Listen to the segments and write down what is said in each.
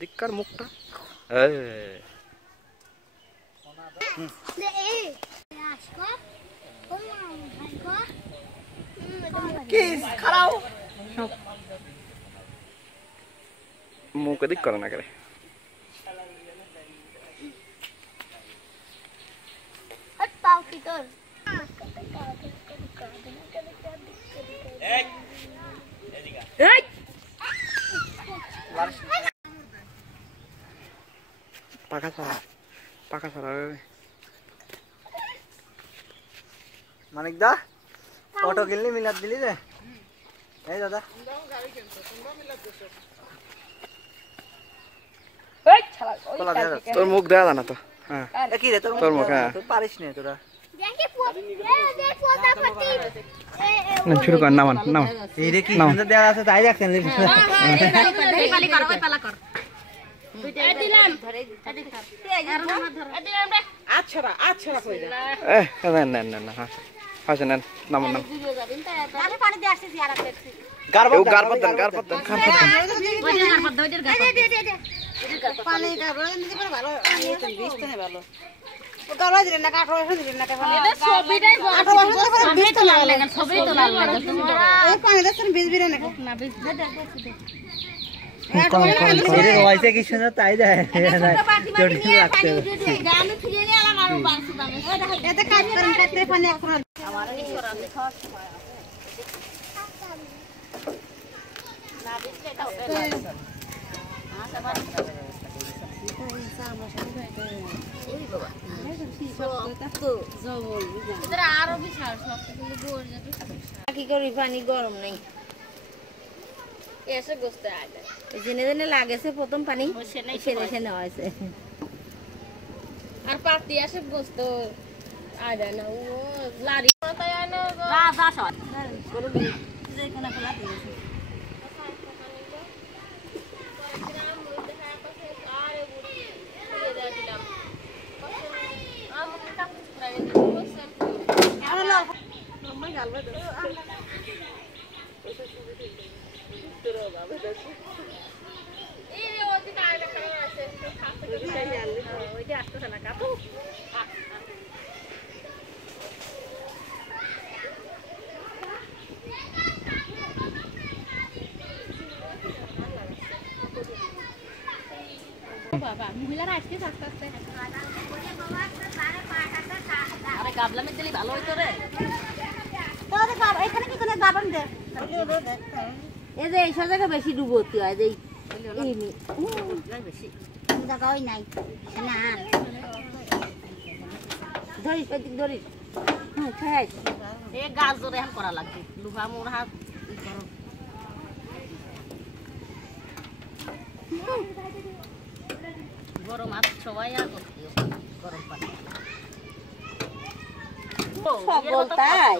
এদিককার মুখটা মুখ এদিক করে না করে পাকা ছাড়া মানিক দা অটো কিনলি মিলাত দিলি রে এই দাদা তোর মুখ দেয়া জানা তো হ্যাঁ কি রে তোর মুখ হ্যাঁ তুই পারিস না তোরা শুরু কর নামান নাম এই রে কি সুন্দর দেয়া আছে তাই দেখছেন পালি কর ওই পালা কর দিলাম আচ্ছা কই না না না হ্যাঁ হাসেন নাম নাম তাহলে পানি দিয়ে আসছি আর দেখছি গারপত দেন ওই যে গারপত দাও এর গারপত পানি গাবড়া দিতে পারে ভালো পানি তো বিস্ত নে ভালো ও গাবড়া দিলেন না কাঠো এসে দিলেন না কেন এটা সবইটাই কাঠো বসে পরে বিস্ত লাগে সবই তো লাগে এই পানি দেখছেন বীজ বিরে না না বিস্ত দে এরে রয়েছে কি সুন্দর তাই দেয় চড়ি লাগছে গানে ফিরে নিয়ে আলাম আর বাংসু দামে এতে কাজ করেন কাটতে পানি এখন আমার এই সরা খাওয়া না বিস্ত এটা কি করি পানি গরম নাই এসে গোস্ত আইলে জেনে জেনে লাগেছে প্রথম পানি সেনে নেওয়া হয়েছে আর পাতি আসে গোস্ত আইলে না ও লারি তাই আইলে না দাস করে যে কোনা খোলা দিয়েছে বাবা মহিলারা আসছে আস্তে আস্তে আরে গাবলা মে দিলি ভালো হইতো রে তোরে বাবা এখানে কি করে গাবন দে এই যে এই জায়গা বেশি ডুবতি হয় এই ইনি বেশি জায়গা ওই নাই না ধরিস ওদিক ধরিস খাই এ গাছ ধরে এখন করা লাগবে লুহা মোড়া গরম হাত সবাই আর গরম পানি সকল তাই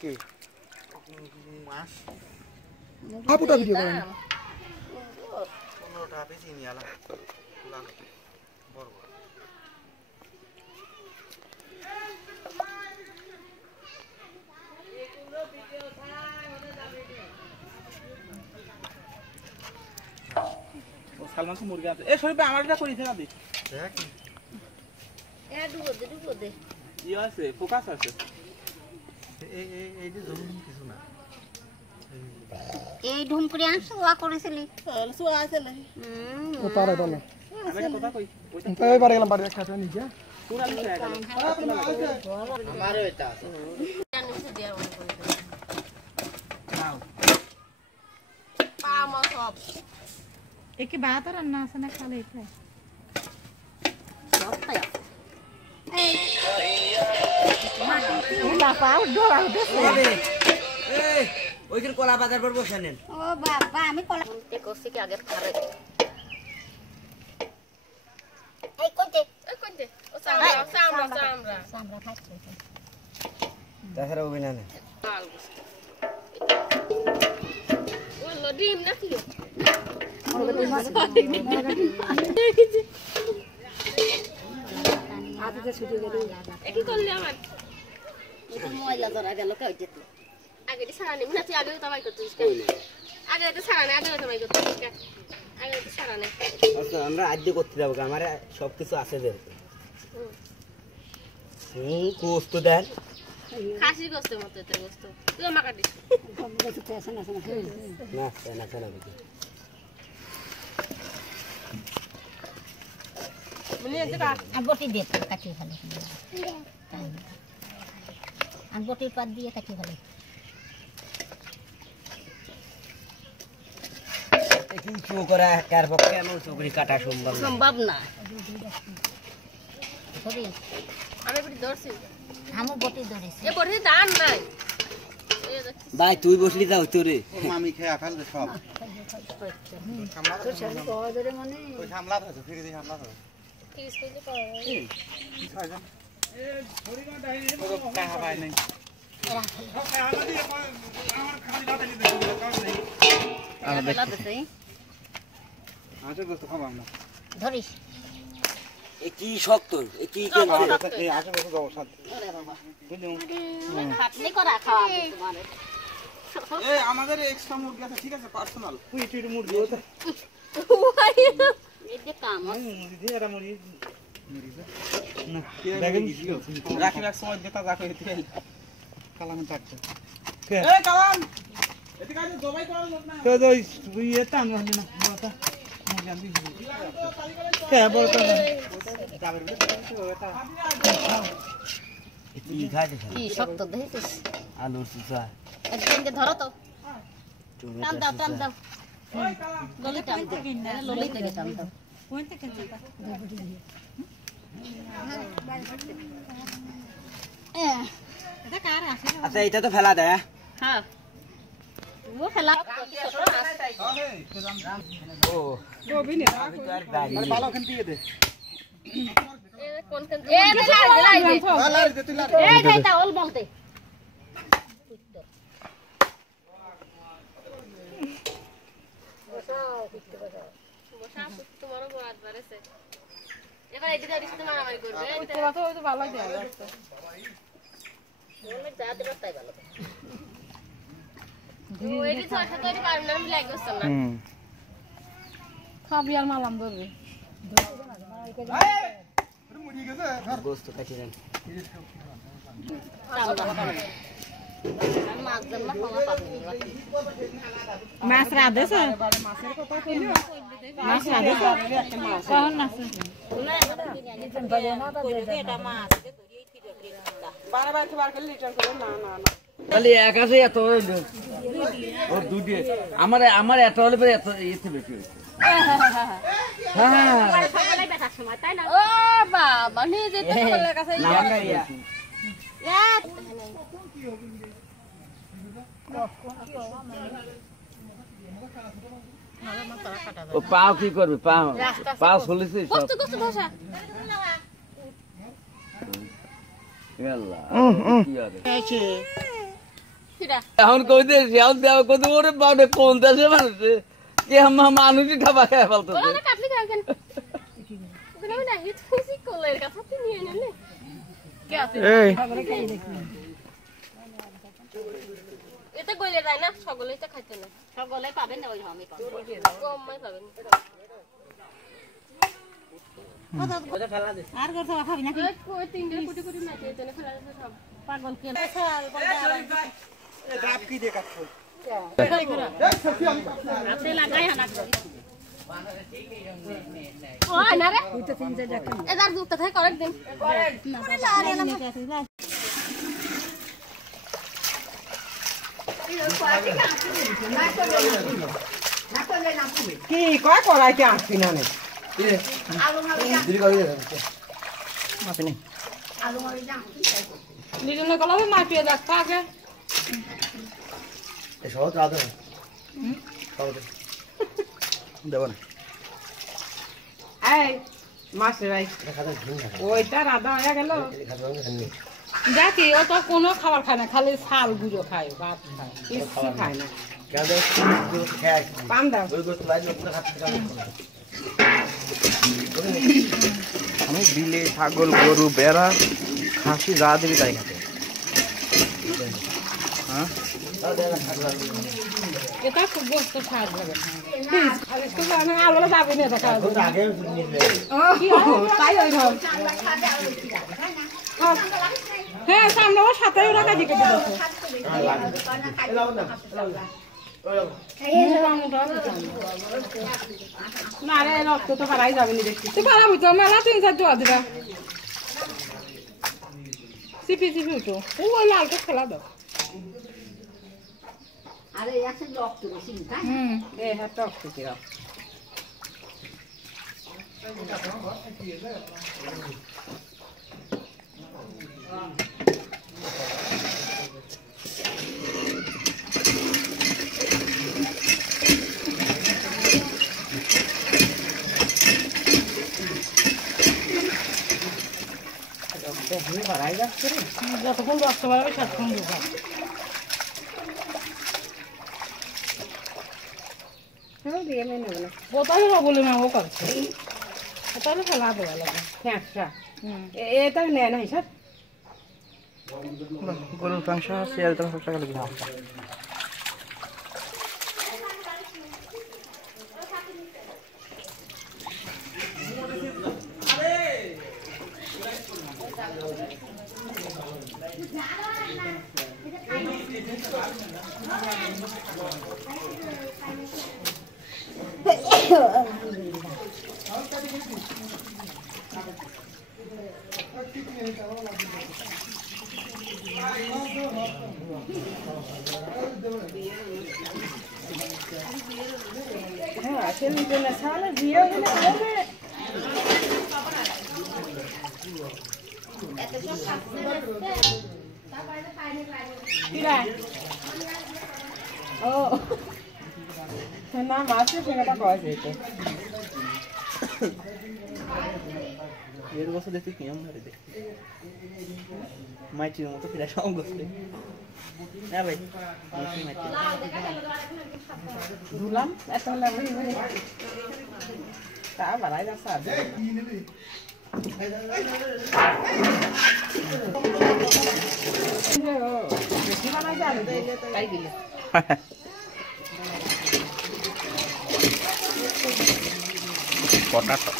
কি মাছ আপুটা ভিডিও করেন 15টা পিস নিয়ে আলা বড় বড় সালমান তো মুরগি আছে এ শরীফ আমারটা করিছে না দি দেখ এ ডুবো দে ই আছে ফোকাস আছে এই যে জমি কিছু না এই ঢুম করে আনছো ওয়া করেছিলি সোয়া আছে না ও তারে বলে আমি কথা কই ওই বারে গেলাম বাড়ি খাতে নিয়ে কোন আলু খায় গেল আমারও এটা আছে নিচে দেয়া মনে করে নাও পা মা সব একে ভাত আর রান্না আছে না খালে এটা সব খায় না পাও ডোরা হতে এই ওইখানে কলা বাজার পর বসে নেন ও বাবা আমি কলা তে কোসি কি আগে খারে এই কইতে ও সামরা সামরা খাচ্ছে তাছাড়া ওই না মাল ওলো ডিম নাকি কি করলি আমার ময়লা ধরা গেল কে যেত আগে সারা নেই না তুই আগে তো বাই করতিস আগে তো সারা নেই আগে তো বাই করতিস আগে তো সারা নেই আচ্ছা আমরা আজ করতে যাবো আমার সব কিছু আছে যেহেতু গোস্ত দেন খাসির গোস্তের মতো এত গোস্ত তুই আমার কাটিস না বটি দিয়ে কাটিয়ে ফেলে আর বটির পাত দিয়ে কাটিয়ে ফেলে কি করা কার পক্ষে এমন চুকরি কাটা সম্ভব না আমি বটি ধরছি আমার বটি ধরেছি এ বটি দান নাই ভাই তুই বসলি যাও তোরে মামি খেয়ে ফেলবে সব তিরিশ কেজি পাওয়া ধরিস কি শক্ত কি খাটনি করা খাওয়া আমাদের এক্সট্রা মুরগি আছে ঠিক আছে পার্সোনাল মুরগি এই যে কাম রাখি এক সময় যেটা রাখো কালামে থাকছে এই কালাম এদিকে আয় জবাই করার লোক না তো তুই এটা আমি হলি না বলতা আমি জানি কে বলতা যাবের কি খাইছে কি শক্ত দেখিস আলুর সুসা একদিনকে ধরো তো টান দাও ললি টান দাও ললি থেকে টান দাও আচ্ছা এটা তো ফেলা দেয় হ্যাঁ ও খেলা ও ভালো খান দিয়ে দে কোন কোন এ লাড়ি দে তুই লাড়ি এই যাইতা ওল বলতে বসা তোমারও বরাত বাড়েছে এবার এদিকে দিতে মারামারি করবে ওইটি ছয় সাত ওইটি পারবে না মিলাই করছো না খাবি আর মালাম ধরবে মুড়ি গেছে গোস্ত কাটি দেন মাছ দেন না খাওয়া পাবে মাছ রাধেছ মাছ রাধেছ কখন মাছ খালি এক আছে এত ও দুটি আমার এত হলে পরে এত এতে বেশি হয়েছে ও বাবা নিজে তো কলের কাছে ও পাও কি করবে পাও চলেছে কষ্ট কষ্ট ভাষা এখন কই দে শিয়াল দেওয়া কত ওরে বাড়ে কোন দেশে মানুষে কে মানুষই ঠাবা খেয়ে ফেলতেছে ওরা কাটলি খাবেন ওখানে আমি নাকি তুই কলের কাছে তুই নিয়ে নিলে কে আছে এটা কইলে যায় না সকলেই তো খাইতে না সকলে পাবেন না ওই আমি পাবো কমই পাবেন আর করতে খাবি না ওই তিনটে কোটি কোটি নাকি এখানে ফেলা আছে সব পাগল কে ডাব কি দিয়ে কাটছো রাতে লাগাই হানা ও না রে এদার দুধ থাকে করেক দিন কি কয় করাই কে আসবি না নে নিজনে কলাবে মাপিয়ে দেখ থাকে সহজ রাধা দেব না এই মাসে ভাই ওইটা রাধা হয়ে গেল দেখি ও তো কোনো খাবার খায় না খালি ছাল গুঁড়ো খায় ভাত খায় কিছু খায় না পান দাও আমি বিলে ছাগল গরু বেড়া খাসি যা দিবি তাই খাতে হ্যাঁ এটা খুব গোস্ত খাওয়া যাবে না আলো যাবে না এটা তাই ওই ঘর হ্যাঁ সামনে ওর সাথে ওরা কাজে কেটে দিচ্ছে না রে রক্ত তো পারাই যাবে না দেখছি তুই পারাবি তো মেলা 3-4 দোয়া দিবা সিপি উঠো ওই লালটা খেলা দাও আরে আছে রক্ত বেশি তাই এ হাত রক্ত কিরা যতক্ষণ রক্ত বাড়াবে ততক্ষণ ঢোকা বোতলে বলে না ও করছে বোতলে ফেলা দেওয়া লাগে এটা নেয় না হিসাব গরুর মাংস শিয়াল তো সব টাকা লাগবে হ্যাঁ সেদিন না সালে বিয়ে হলে হবে ও না মাসে সেটা কয়েছে এটা এর বছর দেখতে কি আমরা রে মাইটির মতো ফিরা সব গোছলে না ভাই মাইটি ধুলাম এত লাগবে তা বাড়াই না স্যার বেশি বানাই জানো তাই দিলে পটাটো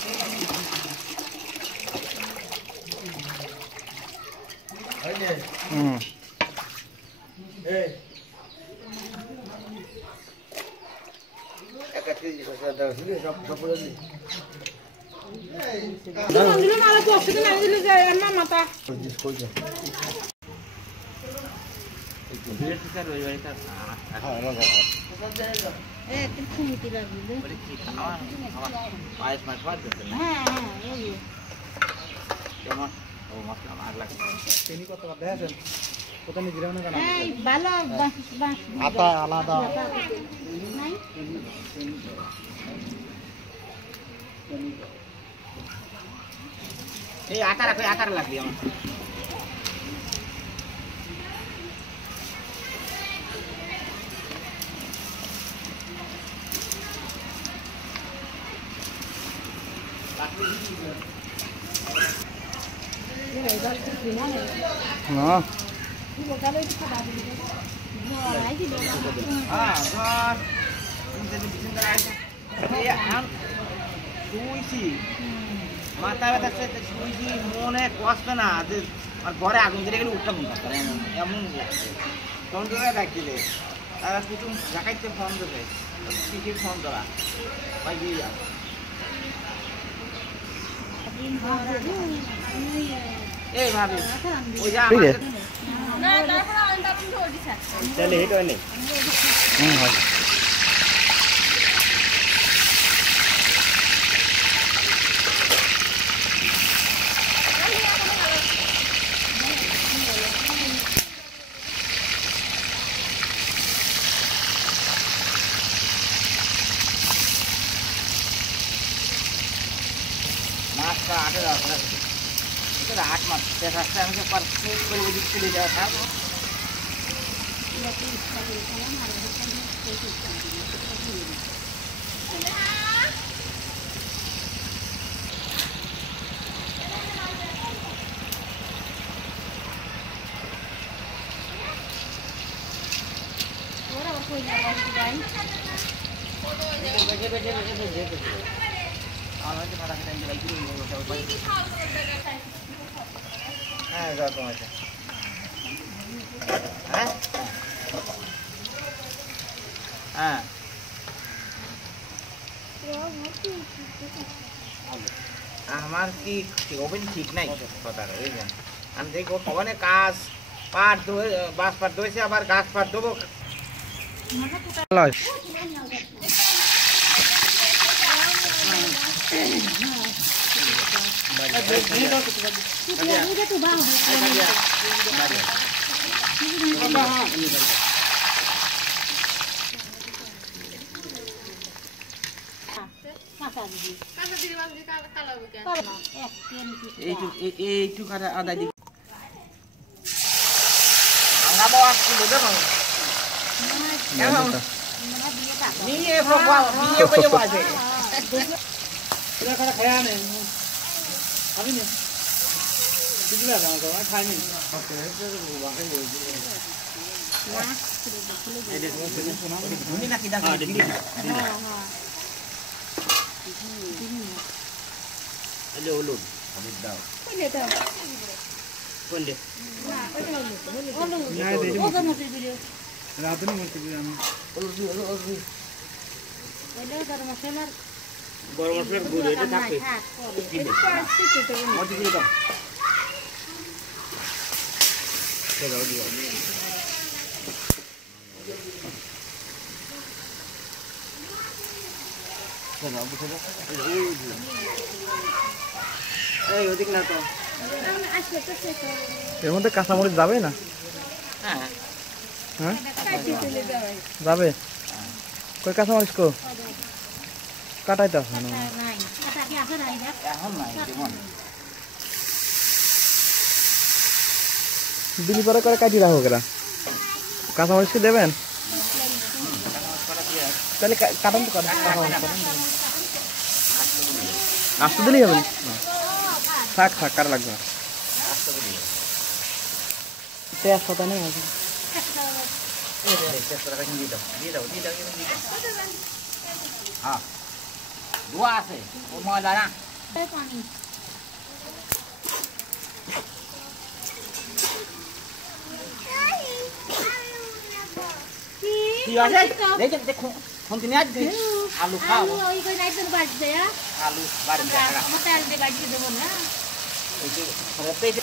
মারা তো অক্সিজেন আনি দিলে যায় মা মাতা আটা আলাদা এই আটা রাখো আটা লাগবে আমার না মাথা ব্যথা শুয়েছি মনে কষ্ট না আর ঘরে আগুন ধরে গেলে উঠতে মন করে এমন তখন ডাকছিলে তারা কুটুম ঢাকাইতে ফোন দেবে কিসের ফোন দেওয়া ভাই দিয়ে এই ভাবি ওই যা না তারপর আনটা আপনি ওই দিছে চলে হেড হয় নাই হয় মাছটা আটে যাওয়া আট মাছ দেখাচ্ছে আমি পারফেক্ট করে দিচ্ছি যাওয়া থাক হ্যাঁ এরকম আছে হ্যাঁ হ্যাঁ আমার কি ওভেন ঠিক নাই কথা বুঝলেন আমি দেখবো কখনে কাজ পাট ধরে বাঁশ পাট ধরেছে আবার গাছ পাট দেবো এইটু কাটা আদা দিই ভাঙাবো আসছি বুঝতে পারো নিয়ে বিয়ে করে বাজে এটা খাটা খায়া নেই আমি নেই বুঝলে আমার খাইনি ধুনি নাকি দাও হ্যালো হলুদ হলুদ দাও কোনটা রাধুনি বলতে আমি গরম মশলার গুঁড়ো এটা থাকবে মধ্যে দিয়ে দাও দাও দিও দাও বুঝে দাও এই ওদিক না তো এর মধ্যে কাঁচামরিচ যাবে না হ্যাঁ হ্যাঁ যাবে কই কাঁচামরিচ কো কাটাইতে আছে না এখন নাই যেমন দিলি পরে করে কাটি রাখো কেরা কাঁচামরিচ কি দেবেন তাহলে কাটান তো কাঁচামরিচ আসতে দিলেই হবে থাক থাক কাটা লাগবে পেঁয়াজ পাতা নেই আছে হ্যাঁ ধোয়া আছে ও ময়লা না কি আছে দেখেন দেখুন কোনদিন আজ আলু খাবো আলু বাড়ি এই যে পেটে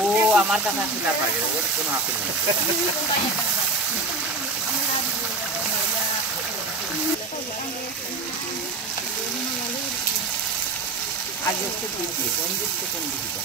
ও আমার কাছে আসলে আর পারে ওর কোনো আপেল নেই আগে হচ্ছে দিচ্ছি কোন দিক থেকে কোন দিকে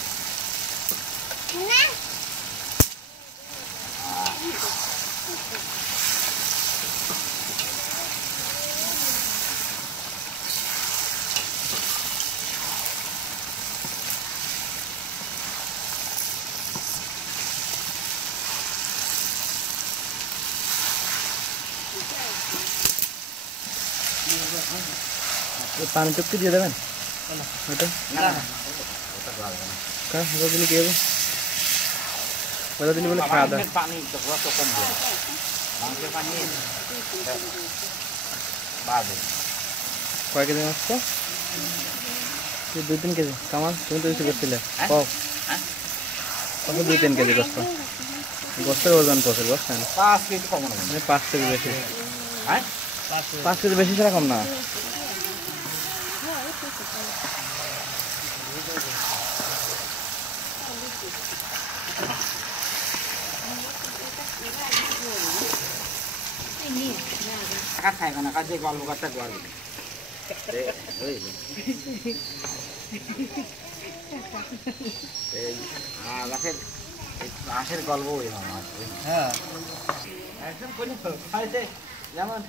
पानी चुपके दिए देवें बेटा का बता दिली के बता दिली बोले खा दे पानी तो पूरा तो कम दिया बांके पानी बाद কয় কেজি মাছ তো তুই 2-3 কেজি কামাল তুমি তো বেশি করছিলে কও কত 2-3 কেজি গোস্ত গোস্তের ওজন কত গোস্ত 5 কেজি কম না মানে 5 কেজি বেশি হ্যাঁ 5 কেজি বেশি ছাড়া কম না খাইবে না কাজে গল্প করতে পারবে হাঁসের গল্প হ্যাঁ একদম যেমন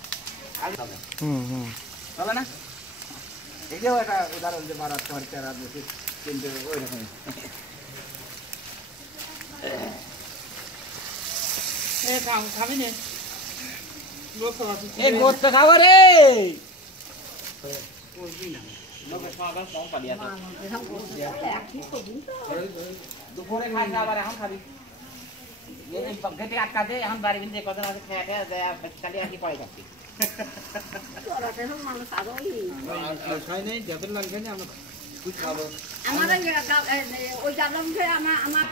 চলে না এটাও একটা উদাহরণ যে মারার তরকার রাজনীতি কিন্তু ওই রকম খাবি না এই গোস্ত খাবো রে দুপুরে খাই আবার এখন খাবি গেটে আটকা দে এখন বাড়ি কিন্তু কত আছে খেয়ে খেয়ে দেয় খালি আর কি পড়ে যাচ্ছি আমার ওই ডাবলাম আমার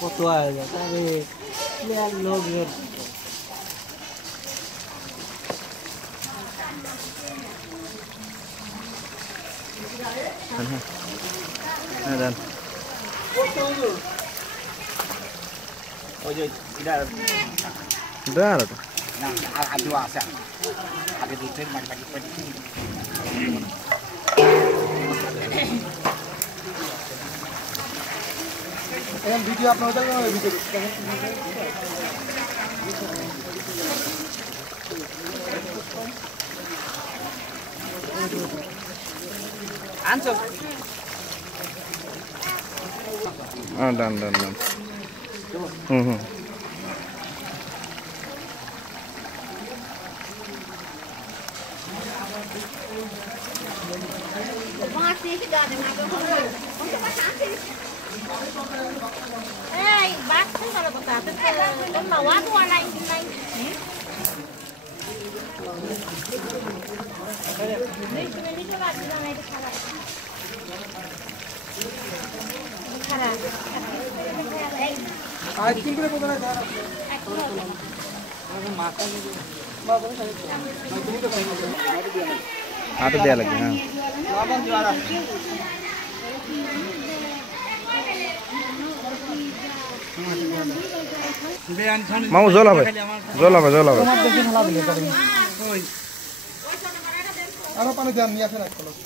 কত আয় তবে লোক ওই যে এটা না আজও আছে আগে দুটো মাটি মাটি ভিডিও আপনাদের ভিডিও আনছো ডান হুম Ê, bác, thế sao là bác cái màu quá thua này này. Đi cho bạn ra này đi খারাপ. আর তিন করে বদলা দাও মাথা হাতে দেয়া লাগবে হ্যাঁ লবণ দেওয়া আছে মামু জল হবে আরো পানি দেন নিয়ে আসেন এক কলস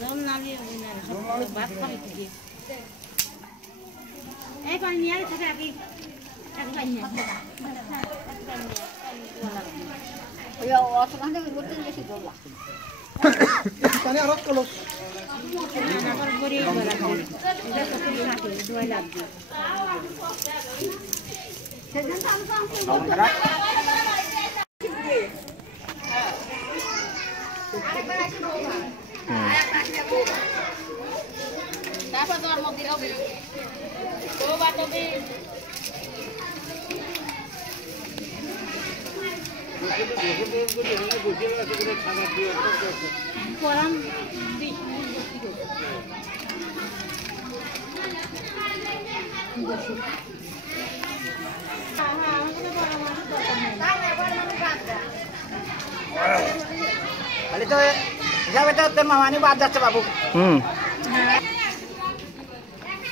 জল না নিয়ে ভাত খাবি তুই এই পানি নিয়ে আসে থাকে আপনি এক পানি নিয়ে ওই অতখানে করতে বেশি জল লাগে পানি আরো কলস আবার গড়ি গড়া এটা তো কি থাকে দোয়া লাগবে সেদিন তো আমি তারপর তো আর মধ্যে হবে তো বাতবে পরাম খালি তো হিসাবে তো তোর মামানি বাদ যাচ্ছে বাবু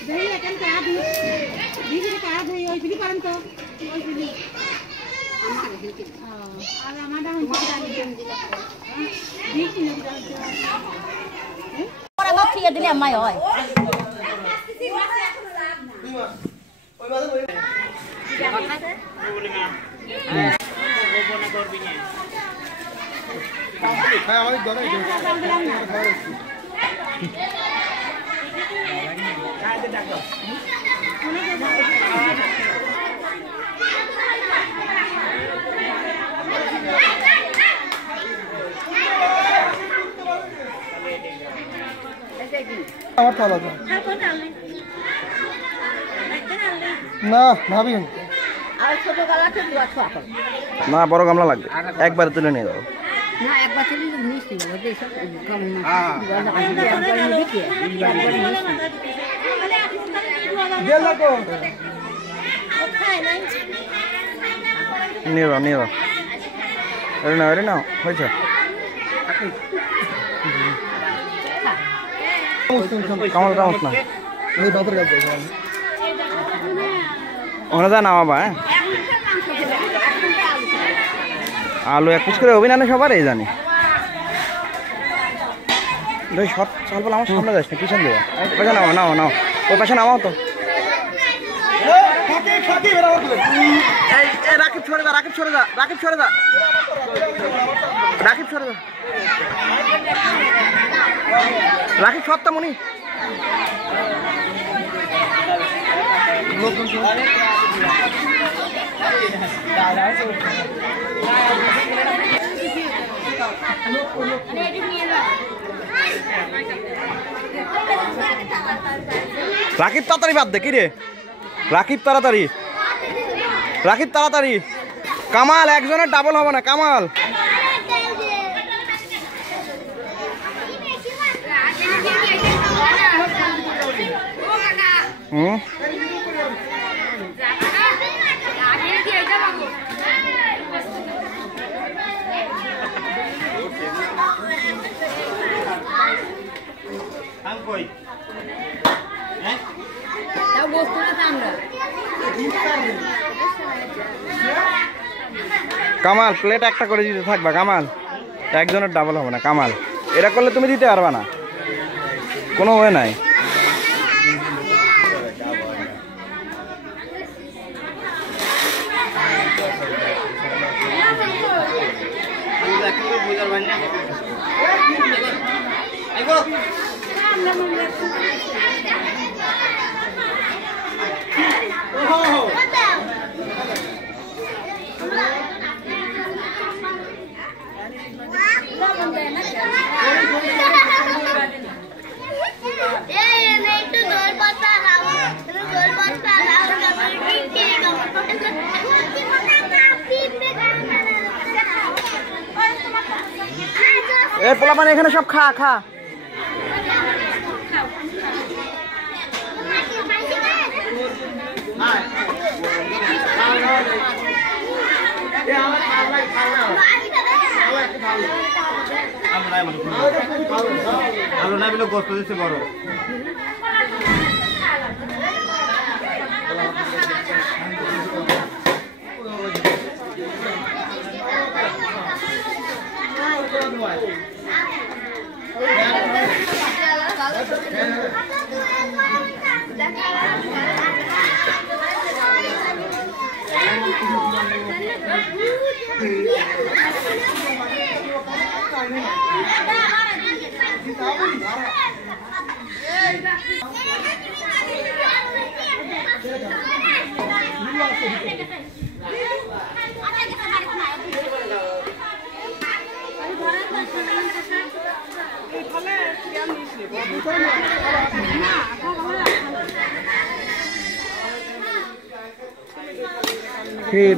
দই এখন কা দিদি কা দই ওই বিলি করেন তো ওই বিলি আমার দিকে আর আমারটা হচ্ছে জানি দিছি না পরে মা খেয়ে দিলে আমায় হয় গোপনে করবি না আমার তালা না ভাবি না বড় গামলা লাগবে একবারে তুলে নিয়ে যাবো না একবার চলে মিষ্টি নিয়ে যাও নিয়ে যাও এরে নাও হয়েছে কামাল কামাল না ওখানে যা নামাবা হ্যাঁ আলু 1 পিস করে অভিনানে সবার এই জানি সব চাল বলে আমার সামনে যাস না পিছন দেওয়া পাশে নাও নাও নাও ওই পাশে নামাও তো রাকিব ছড়ে দা রাকিব ছড়ে দা রাকিব ছড়ে দা রাকিব ছড়ে দা রাকিব ছড়তা মনি রাকিব তাড়াতাড়ি বাদ দে কি রে রাকিব তাড়াতাড়ি রাকিব তাড়াতাড়ি কামাল একজনের ডাবল হবে না কামাল হুম কামাল প্লেট একটা করে দিতে থাকবা কামাল একজনের ডাবল হবে না কামাল এটা করলে তুমি দিতে পারবা না কোনো ওয়ে নাই এ পোলা মানে এখানে সব খা খা আলু না বিলে গোস্ত দিচ্ছে বড়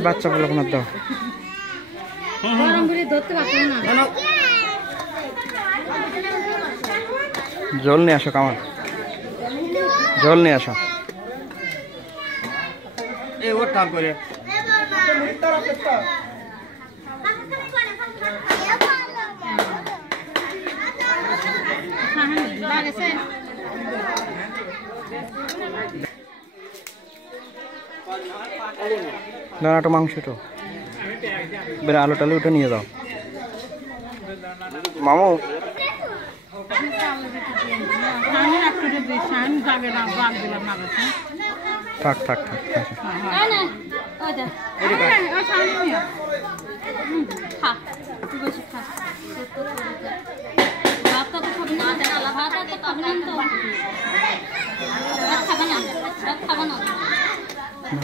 বাচ্চা বলে আপনার তো জল নিয়ে আসো কামাল জল নিয়ে আসো এই ওর টাল করে দানাটা মাংসটা বের আলু টালু উঠে নিয়ে যাও মামু থাক থাক থাক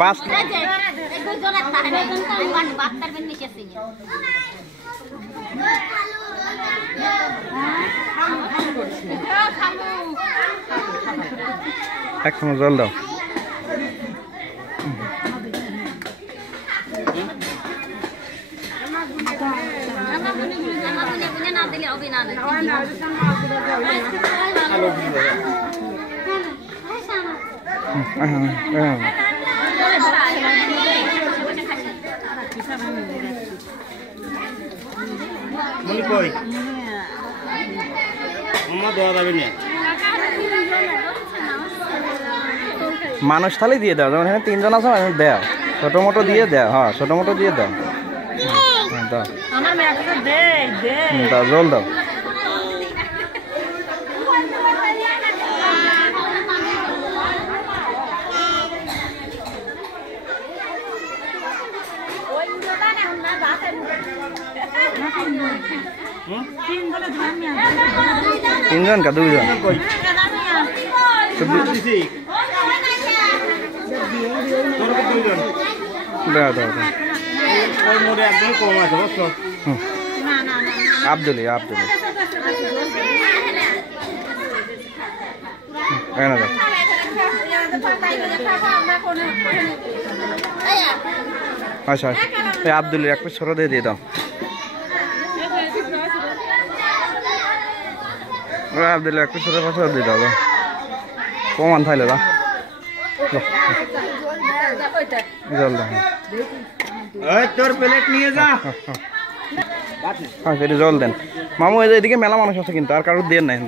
বাস এক সময় জল দাও। মানুষ থালি দিয়ে দাও, যেমন এখানে 3 জন আছে দেও, ছোট মোটো দিয়ে দাও। হ্যাঁ ছোট মোটো দিয়ে দাও, দাও দাও জল দাও। তিনজন কা 2 জন দাও দাও আব্দুল আচ্ছা আব্দুল এক পিস ছোট দিয়ে দাও। আব্দুল এক পিস ছোট দিয়ে দাও, কমান থাইলে দাও জল দাও। তোর প্লেট নিয়ে যা। আচ্ছা জল দেন মামু। এদিকে মেলা মানুষ আছে কিন্তু আর কারোর দেন নাই।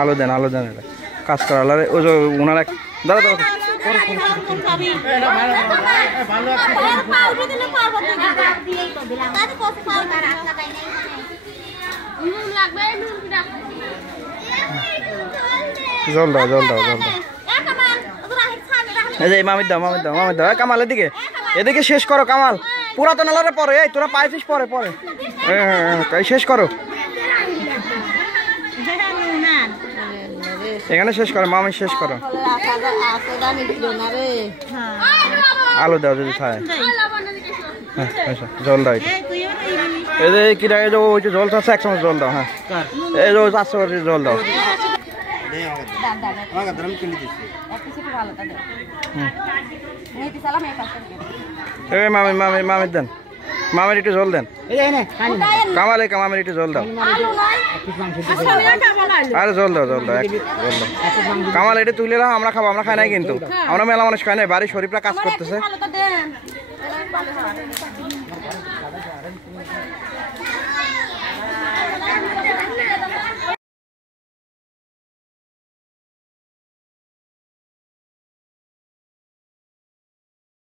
আলো দেন কাজ করা ওই যে ওনারা দাদা দাদা জল দাও এই যে মামির দাও কামালের দিকে এদিকে শেষ করো। কামাল পুরাতন আলারে পরে, এই তোরা পাইছিস পরে শেষ করো, এখানে শেষ করো মামি, শেষ করো। আলু দাও যদি খায়। জল দাও এই যে কি ওই যে জল চাচ্ছে 1 চামচ জল দাও। হ্যাঁ এই যে 400 জল দাও। মামির দেন, মামির একটু জল দেন। কামাল মামির একটু জল দাও। আরে জল দাও কামাল এটা তুলে দাও, আমরা খাবো। আমরা খাই নাই কিন্তু, আমরা মেলা মানুষ খাই নাই, বাড়ির শরীফরা কাজ করতেছে।